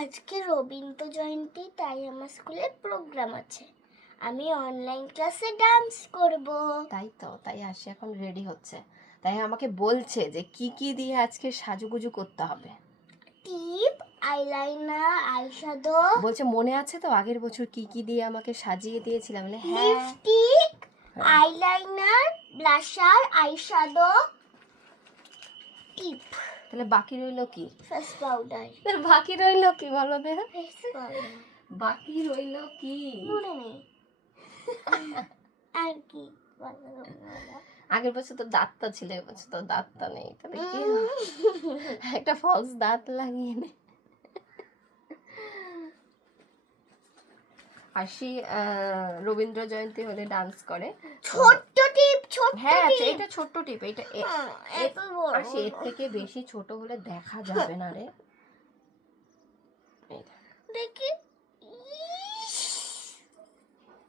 আজকে রবীন্দ্র জয়ন্তী তাই আমার স্কুলে প্রোগ্রাম আছে। আমি অনলাইন ক্লাসে ডান্স করব। তাই তো তাই আসি এখন রেডি হচ্ছে। তাই আমাকে বলছে যে কি কি দিয়ে আজকে সাজুগুজু করতে হবে। টিপ আইলাইনার আইশ্যাডো বলছে মনে আছে তো আগের বছর কি কি দিয়ে আমাকে সাজিয়ে দিয়েছিলাম? বলে হ্যাঁ। লিপস্টিক। আইলাইনার ব্লাশার আইশ্যাডো টিপ। তাহলে বাকি রইল কি? ফেস পাউডার বাকি রইল কি বলো দে ফেস পাউডার বাকি রইল কি? মনে নেই। আর কি। আগের বছর তো দাঁতটা ছিল এবছর তো দাঁতটা নেই। তাহলে কি একটা ফলস দাঁত লাগিয়ে নে। আশি রবীন্দ্র জয়ন্তী হলে ডান্স করে। ছোট্ট হ্যাঁ এটা ছোট্ট টিপ এটা হ্যাঁ, এত বড়। এর থেকে বেশি ছোট হলে দেখা যাবে না রে। দেখি।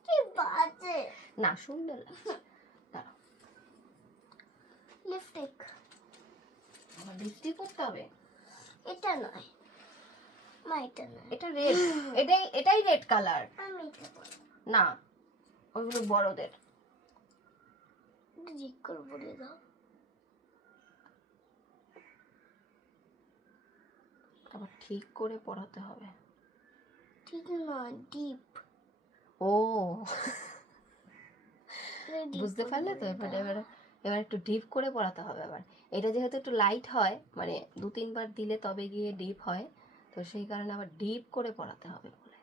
কি বাজে। না সুন্দর লাগছে। দাঁড়াও। লিপস্টিক। আমার লিপস্টিক করতে হবে? এটা নয়। এটা রেড। এটাই এটাই রেড কালার। আমি এটা না ওইগুলো বড়দের। ঠিক করে বলে দাও। আবার ঠিক করে পড়াতে হবে। ঠিক নয় ডিপ ও। বুঝতে পারলে তো? এবার এবার এবার একটু ডিপ করে পড়াতে হবে আবার। এটা যেহেতু একটু লাইট হয় মানে দু তিনবার দিলে তবে গিয়ে ডিপ হয় তো সেই কারণে আবার ডিপ করে পড়াতে হবে বলে।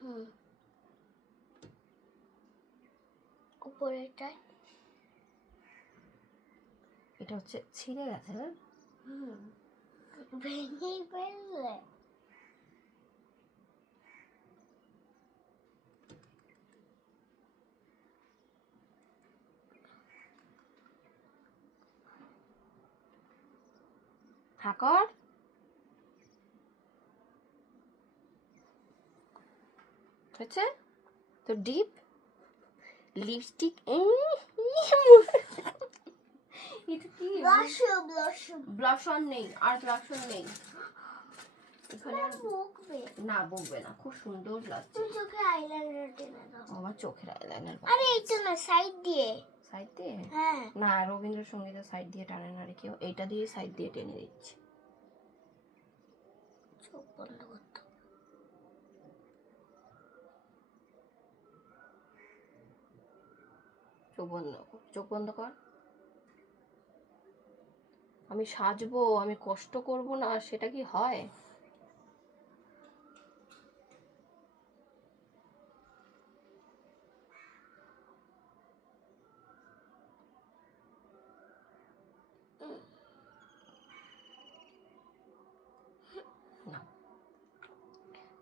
হুম। উপরেটায় এটা হচ্ছে ছিঁড়ে গেছে। হুম ভেঙেই ফেললে। ঠাকর? হয়েছে তো ডিপ লিপস্টিক কি ব্লাশন নেই আর ব্লাশন নেই। এখানে আর বকবে। না না খুব সুন্দর লাগছে। চোখে আইলাইনার টেনে দাও। আমার চোখের আইলাইনার আরে এইটা না সাইড দিয়ে। সাইড দিয়ে? হ্যাঁ। না রবীন্দ্রসঙ্গীতের সাইড দিয়ে টানে না কেউ। এইটা দিয়ে সাইড দিয়ে টেনে দিচ্ছে। চোখ বন্ধ করতে চোখ বন্ধ কর। চোখ বন্ধ কর। আমি সাজবো, আমি কষ্ট করব না সেটা কি হয়।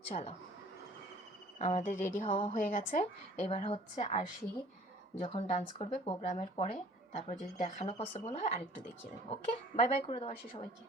চলো। আমাদের রেডি হওয়া হয়ে গেছে। এবার হচ্ছে আরশি যখন ডান্স করবে প্রোগ্রামের পরে তারপর যদি দেখানো পসিবল হয়, আরেকটু দেখিয়ে দেবো ওকে বাই বাই করে দেওয়া সে সবাইকে।